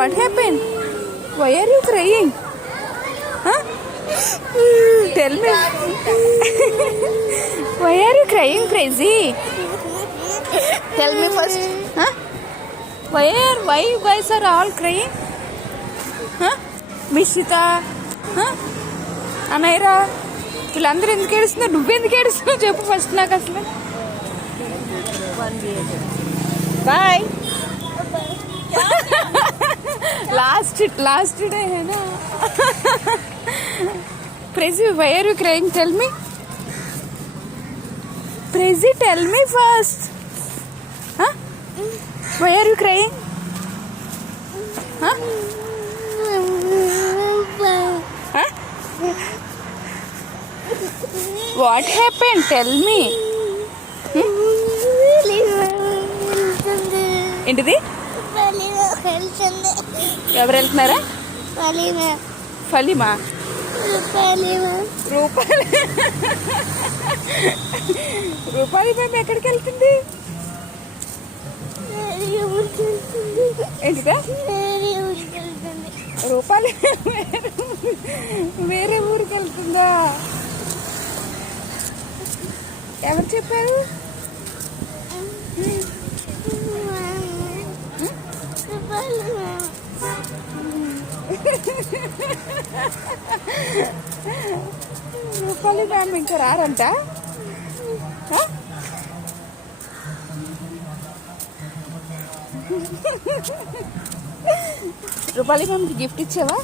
What happened? Why are you crying? Huh? Tell me. Why are you crying, crazy? Tell me first. Huh? Why you guys are all crying? Huh? Mishita? Huh? Anaira? వీళ్ళందరూ ఎందుకు ఏడుస్తున్నారు? నువ్వెందుకు ఏడుస్తున్నావు చెప్పు first నాకు అసలు. Bye. Last day హేనా. Prezi, why are you crying? Tell me. Prezi, tell me first. Huh? Why are you crying? Huh? Huh? What happened? Tell me. ఏంటిది? ఎవరు వెళ్తున్నారా? ఫలిమా రూపాలి మేము ఎక్కడికి వెళ్తుంది? ఏంటిదా? రూపాలి వేరే ఊరికి వెళ్తుందా? ఎవరు చెప్పారు? రూపాలి మ్యామ్ ఇంకా రారంట. రూపాలి మ్యామ్కి గిఫ్ట్ ఇచ్చావా?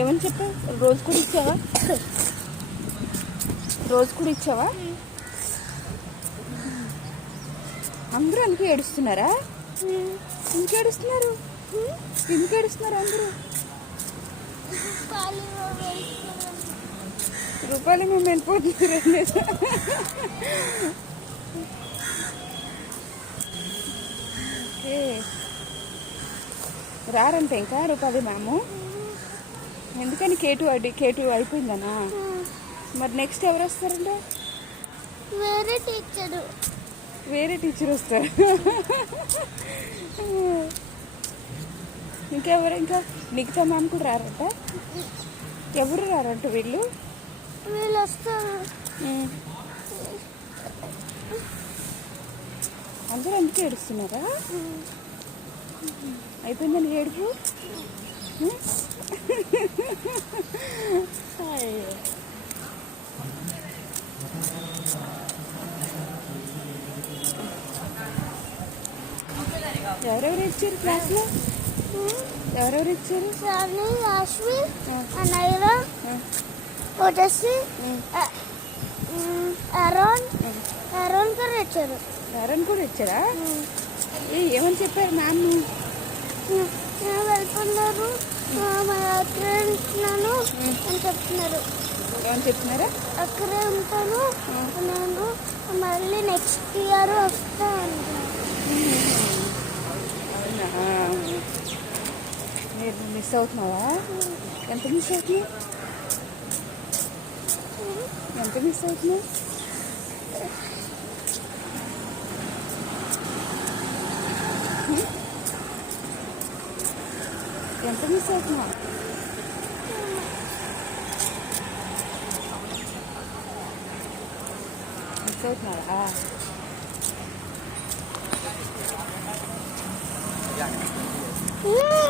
ఏమని చెప్పావు? రోజు కూడా ఇచ్చావా? అందరూ అందుకే ఏడుస్తున్నారా? ఇంకేడుస్తున్నారు అందరూ? రూపాయలు మేము వెళ్ళిపోతున్నారు. ఓకే, రారంటే ఇంకా రూపాయలు మ్యాము. ఎందుకని కేటు అయిపోయిందనా? మరి నెక్స్ట్ ఎవరు వస్తారంటే? వేరే టీచర్ వస్తారు. ఇంకెవరు? ఇంకా మిగతా మ్యామ్ కూడా రారంట. ఎవరు రారంట? వీళ్ళు వస్తారు. అందరూ అందుకే ఏడుస్తున్నారా? అయిపోయిందని ఏడుపు. ఎవరెవరు ఇచ్చారు క్లాస్లో? ఎవరెవరు ఇచ్చారు? రాశ్వి, అనైరా, ఓజస్వి, అరుణ్ కూడా ఇచ్చారా? ఏమని చెప్పారు మ్యామ్? వెళ్తున్నారు అని చెప్తున్నారు. ఏమని చెప్తున్నారా? అక్కడే ఉంటాను నేను, మళ్ళీ నెక్స్ట్ ఇయర్ వస్తా అంటున్నాను. మీరు మిస్ అవుతున్నావా? ఎంత మిస్ అవుతున్నావు? ఎంత మిస్ అవుతున్నావు? మిస్ అవుతున్నారా? Yeah.